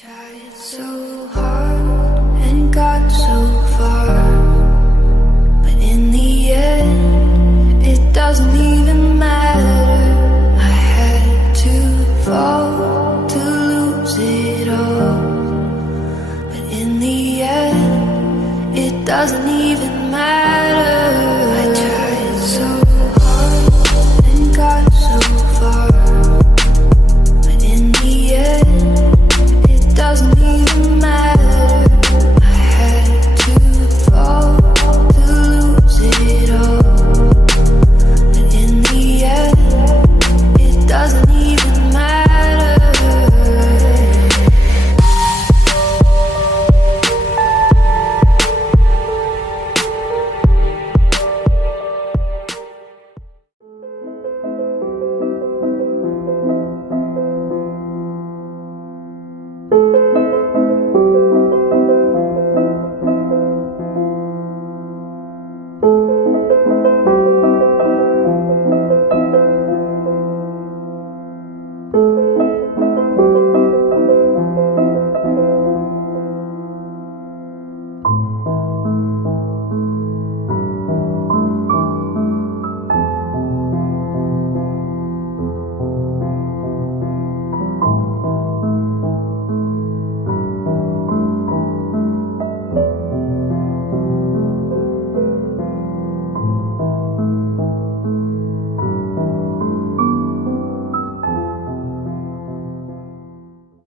Tried so hard and got so far, but in the end it doesn't even matter. I had to fall to lose it all, but in the end it doesn't even